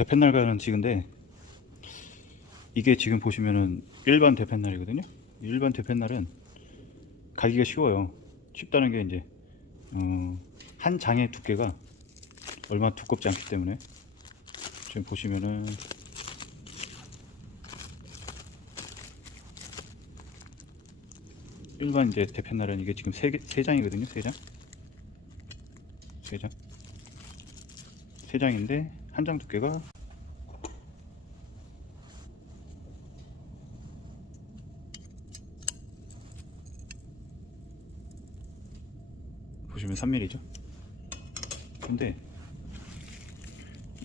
대펜날 가는 지그인데, 이게 지금 보시면은 일반 대펜날이거든요. 일반 대펜날은 갈기가 쉬워요. 쉽다는 게 이제 한 장의 두께가 얼마 두껍지 않기 때문에, 지금 보시면은 일반 이제 대펜날은 이게 지금 세 장이거든요. 세 장인데 한 장 두께가 보시면 3mm죠. 근데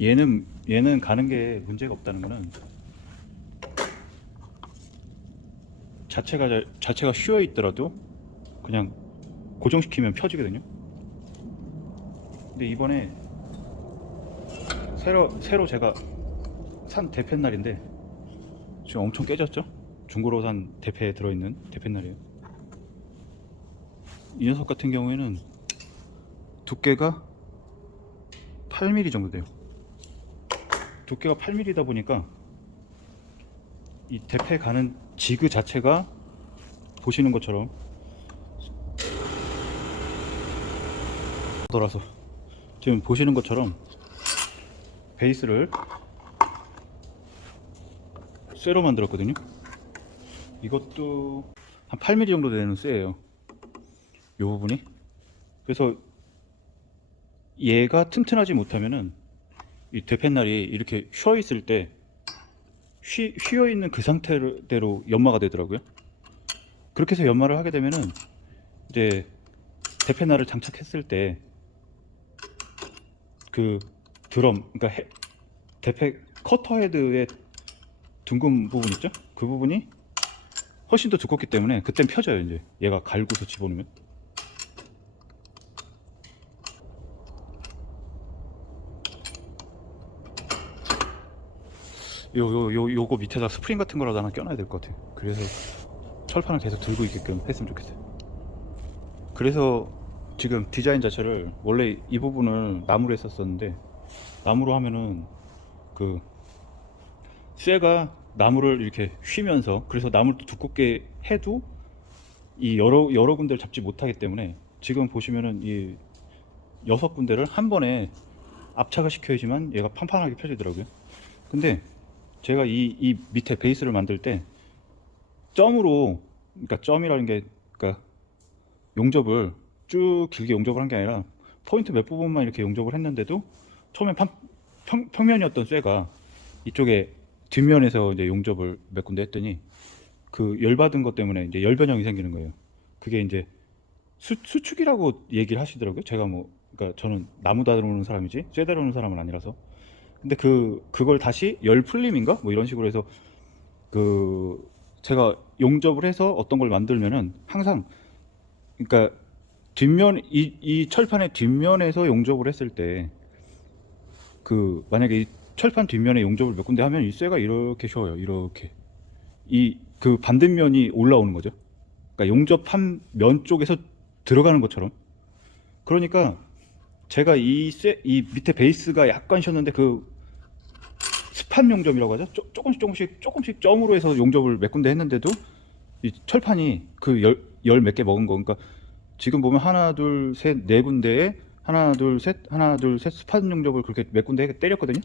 얘는 가는 게 문제가 없다는 거는, 자체가 휘어 있더라도 그냥 고정시키면 펴지거든요. 근데 이번에 새로 제가 산 대펜날인데 지금 엄청 깨졌죠. 중고로 산 대패에 들어있는 대펜날이에요. 이 녀석 같은 경우에는 두께가 8mm 정도 돼요. 두께가 8mm다 보니까 이 대패 가는 지그 자체가 보시는 것처럼 돌아서, 지금 보시는 것처럼 베이스를 쇠로 만들었거든요. 이것도 한 8mm 정도 되는 쇠예요, 이 부분이. 그래서 얘가 튼튼하지 못하면은 이 대펜날이 이렇게 휘어 있을 때 휘어 있는 그 상태대로 연마가 되더라고요. 그렇게 해서 연마를 하게 되면은 이제 대펜날을 장착했을 때 그 드럼, 그러니까 대패 커터 헤드의 둥근 부분 있죠? 그 부분이 훨씬 더 두껍기 때문에 그땐 펴져요. 이제 얘가 갈고서 집어넣으면. 요거 밑에다 스프링 같은 거라도 하나 껴놔야 될 것 같아요. 그래서 철판을 계속 들고 있게끔 했으면 좋겠어요. 그래서 지금 디자인 자체를, 원래 이 부분을 나무로 했었었는데, 나무로 하면은 그 쇠가 나무를 이렇게 휘면서, 그래서 나무를 두껍게 해도 이 여러 군데를 잡지 못하기 때문에, 지금 보시면은 이 6군데를 한 번에 압착을 시켜야지만 얘가 판판하게 펴지더라고요. 근데 제가 이 밑에 베이스를 만들 때 점으로, 그러니까 점이라는 게, 그러니까 용접을 쭉 길게 용접을 한 게 아니라 포인트 몇 부분만 이렇게 용접을 했는데도, 처음에 평면이었던 쇠가 이쪽에 뒷면에서 이제 용접을 몇 군데 했더니 그 열받은 것 때문에 이제 열변형이 생기는 거예요. 그게 이제 수축이라고 얘기를 하시더라고요. 제가 뭐, 그러니까 저는 나무 다루는 사람이지 쇠 다루는 사람은 아니라서. 근데 그걸 다시 열 풀림인가 뭐 이런 식으로 해서, 그 제가 용접을 해서 어떤 걸 만들면은 항상, 그러니까 뒷면, 이 철판의 뒷면에서 용접을 했을 때, 그 만약에 이 철판 뒷면에 용접을 몇 군데 하면 이 쇠가 이렇게 쉬어요. 이렇게 이 그 반대면이 올라오는 거죠. 그러니까 용접한 면 쪽에서 들어가는 것처럼. 그러니까 제가 이 밑에 베이스가 약간 쉬었는데, 그 스판 용접이라고 하죠. 조금씩 점으로 해서 용접을 몇 군데 했는데도 이 철판이 그 열 몇 개 먹은 거. 그러니까 지금 보면 하나 둘 셋 네 군데에 하나 둘 셋 스판 용접을 그렇게 몇 군데 때렸거든요.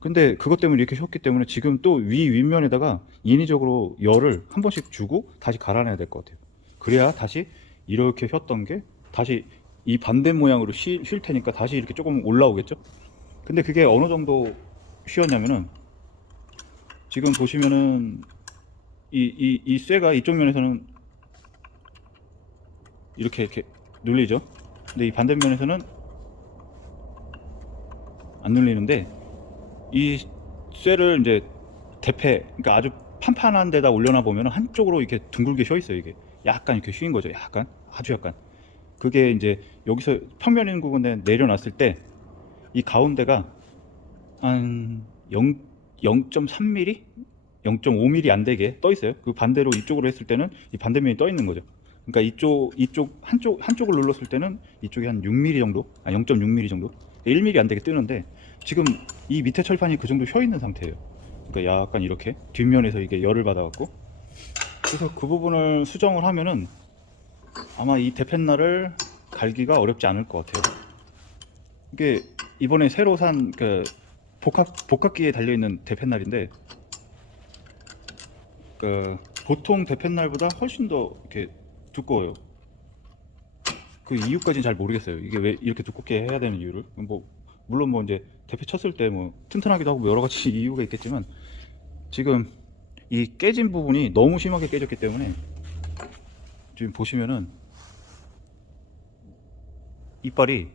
근데 그것 때문에 이렇게 쉬었기 때문에 지금 또 윗면에다가 인위적으로 열을 한 번씩 주고 다시 갈아내야 될 것 같아요. 그래야 다시 이렇게 휘었던 게 다시 이 반대 모양으로 쉴 테니까 다시 이렇게 조금 올라오겠죠. 근데 그게 어느 정도 휘었냐면은, 지금 보시면은 이 쇠가 이쪽 면에서는 이렇게 눌리죠. 근데 이 반대면에서는 안 눌리는데, 이 쇠를 이제 대패, 그러니까 아주 판판한 데다 올려놔 보면 한쪽으로 이렇게 둥글게 휘어 있어요. 이게 약간 이렇게 휘인 거죠. 약간, 아주 약간. 그게 이제 여기서 평면 있는 부분에 내려놨을 때 이 가운데가 한 0.3mm, 0.5mm 안 되게 떠 있어요. 그 반대로 이쪽으로 했을 때는 이 반대면이 떠 있는 거죠. 그러니까 이쪽 한쪽을 눌렀을 때는 이쪽이 한 6mm 정도, 0.6mm 정도, 1mm 안 되게 뜨는데, 지금 이 밑에 철판이 그 정도 휘어 있는 상태예요. 그러니까 약간 이렇게 뒷면에서 이게 열을 받아갖고, 그래서 그 부분을 수정을 하면은 아마 이 대펜날을 갈기가 어렵지 않을 것 같아요. 이게 이번에 새로 산 그 복합기에 달려있는 대펜날인데, 그 보통 대펜날보다 훨씬 더 이렇게 두꺼워요. 그 이유까지는 잘 모르겠어요. 이게 왜 이렇게 두껍게 해야 되는 이유를. 뭐 물론 뭐 이제 대패 쳤을 때 뭐 튼튼하기도 하고 뭐 여러 가지 이유가 있겠지만, 지금 이 깨진 부분이 너무 심하게 깨졌기 때문에 지금 보시면은 이빨이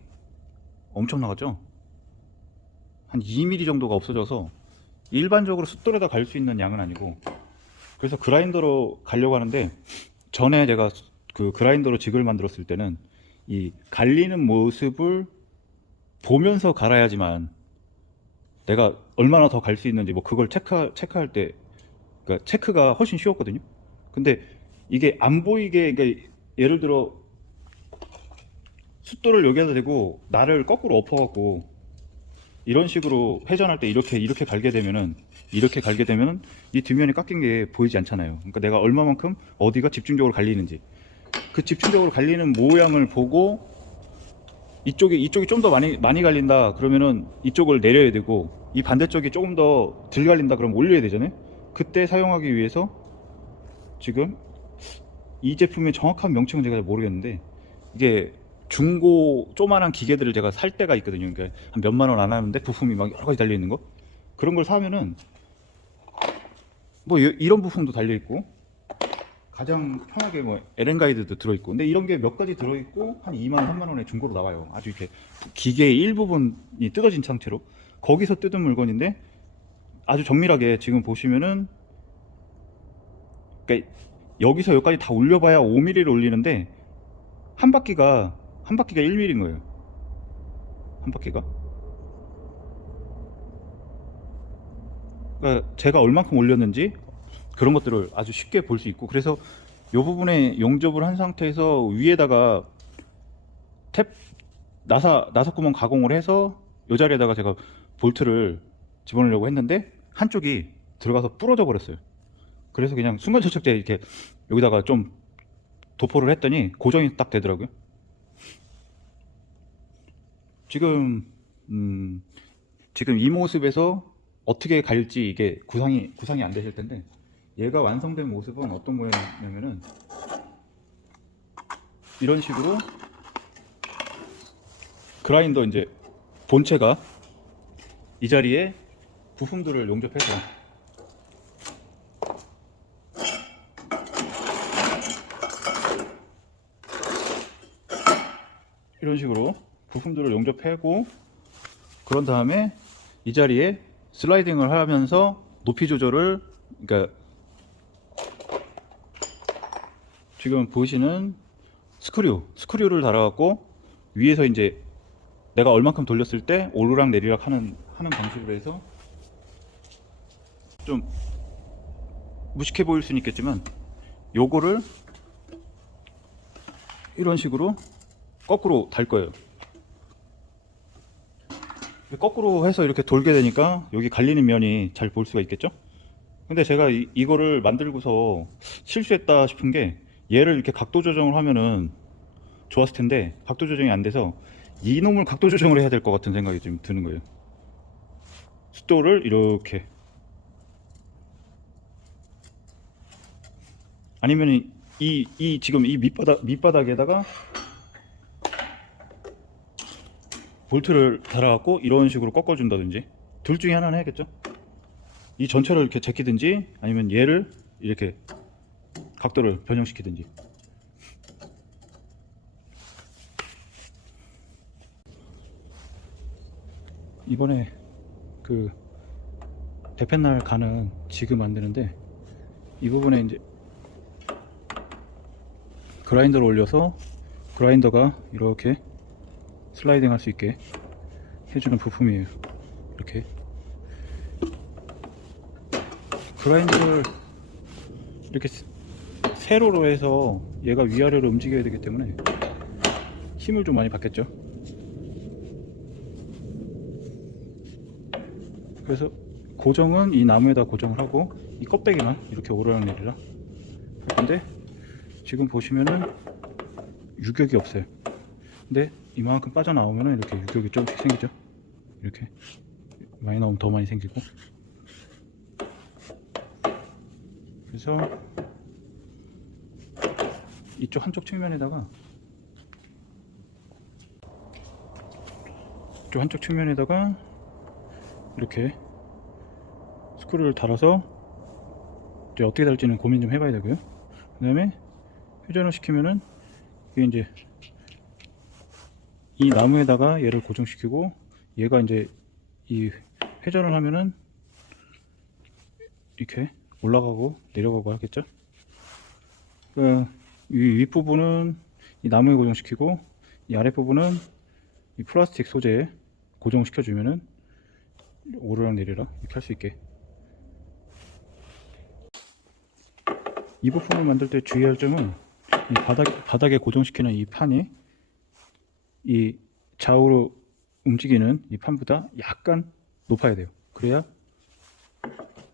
엄청 나갔죠. 한 2mm 정도가 없어져서 일반적으로 숫돌에다 갈 수 있는 양은 아니고, 그래서 그라인더로 가려고 하는데, 전에 제가 그 그라인더로 직을 만들었을 때는 이 갈리는 모습을 보면서 갈아야지만 내가 얼마나 더 갈 수 있는지 뭐 그걸 체크할 때, 그러니까 체크가 훨씬 쉬웠거든요. 근데 이게 안 보이게, 그러니까 예를 들어 숫돌을 여기에다 대고 나를 거꾸로 엎어갖고 이런 식으로 회전할 때 이렇게 갈게 되면은, 이 뒷면이 깎인 게 보이지 않잖아요. 그러니까 내가 얼마만큼 어디가 집중적으로 갈리는지, 그 집중적으로 갈리는 모양을 보고 이쪽이 좀 더 많이 갈린다 그러면은 이쪽을 내려야 되고, 이 반대쪽이 조금 더 덜 갈린다 그러면 올려야 되잖아요. 그때 사용하기 위해서 지금 이 제품의 정확한 명칭은 제가 잘 모르겠는데, 이게 중고 조만한 기계들을 제가 살 때가 있거든요. 그러니까 한 몇만 원 안 하는데 부품이 막 여러 가지 달려 있는 거, 그런 걸 사면은 뭐 이런 부품도 달려 있고, 가장 편하게 뭐 LN 가이드도 들어 있고, 근데 이런 게 몇 가지 들어 있고 한 2만 원, 3만 원에 중고로 나와요. 아주 이렇게 기계의 일부분이 뜯어진 상태로, 거기서 뜯은 물건인데 아주 정밀하게 지금 보시면은, 그러니까 여기서 여기까지 다 올려봐야 5mm를 올리는데 한 바퀴가 1mm인 거예요. 한 바퀴가. 그러니까 제가 얼만큼 올렸는지 그런 것들을 아주 쉽게 볼 수 있고, 그래서 이 부분에 용접을 한 상태에서 위에다가 탭 나사 구멍 가공을 해서 이 자리에다가 제가 볼트를 집어넣으려고 했는데 한쪽이 들어가서 부러져 버렸어요. 그래서 그냥 순간접착제 이렇게 여기다가 좀 도포를 했더니 고정이 딱 되더라고요. 지금 이 모습에서 어떻게 갈지 이게 구상이 안 되실 텐데, 얘가 완성된 모습은 어떤 모양이냐면은 이런 식으로 그라인더 이제 본체가 이 자리에 부품들을 용접해서 이런 식으로 부품들을 용접하고, 그런 다음에 이 자리에 슬라이딩을 하면서 높이 조절을, 그러니까 지금 보시는 스크류를 달아갖고 위에서 이제 내가 얼만큼 돌렸을 때 오르락 내리락 하는 방식으로 해서, 좀 무식해 보일 수는 있겠지만 요거를 이런 식으로 거꾸로 달 거예요. 거꾸로 해서 이렇게 돌게 되니까 여기 갈리는 면이 잘 볼 수가 있겠죠. 근데 제가 이거를 만들고서 실수했다 싶은 게, 얘를 이렇게 각도 조정을 하면은 좋았을 텐데 각도 조정이 안 돼서 이놈을 각도 조정을 해야 될 것 같은 생각이 좀 드는 거예요. 숫돌을 이렇게, 아니면 지금 이 밑바닥에다가 볼트를 달아갖고 이런 식으로 꺾어준다든지, 둘 중에 하나는 해야겠죠. 이 전체를 이렇게 제끼든지 아니면 얘를 이렇게 각도를 변형시키든지. 이번에 그 대펜날 가는 지금 만드는데, 이 부분에 이제 그라인더를 올려서 그라인더가 이렇게 슬라이딩 할 수 있게 해주는 부품이에요. 이렇게 그라인더를 이렇게 세로로 해서 얘가 위아래로 움직여야 되기 때문에 힘을 좀 많이 받겠죠. 그래서 고정은 이 나무에다 고정을 하고 이 껍데기만 이렇게 오르락내리락. 근데 지금 보시면은 유격이 없어요. 근데 이만큼 빠져나오면은 이렇게 유격이 조금씩 생기죠. 이렇게 많이 나오면 더 많이 생기고. 그래서 이쪽 한쪽 측면에다가 이렇게 스크류를 달아서 이제 어떻게 달지는 고민 좀 해봐야 되고요. 그 다음에 회전을 시키면은 이게 이제 이 나무에다가 얘를 고정시키고 얘가 이제 이 회전을 하면은 이렇게 올라가고 내려가고 하겠죠. 이 윗부분은 이 나무에 고정시키고 이 아랫부분은 이 플라스틱 소재에 고정시켜 주면은 오르락 내리락 이렇게 할 수 있게. 이 부품을 만들 때 주의할 점은 이 바닥에 고정시키는 이 판이 이 좌우로 움직이는 이 판보다 약간 높아야 돼요. 그래야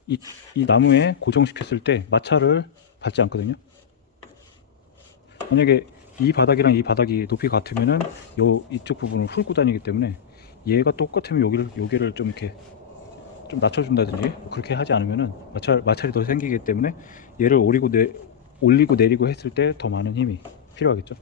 이 나무에 고정시켰을 때 마찰을 받지 않거든요. 만약에 이 바닥이랑 이 바닥이 높이 같으면은 이쪽 부분을 훑고 다니기 때문에 얘가 똑같으면 여기를 좀 이렇게 좀 낮춰준다든지 그렇게 하지 않으면은 마찰이 더 생기기 때문에 얘를 올리고 내리고 했을 때 더 많은 힘이 필요하겠죠.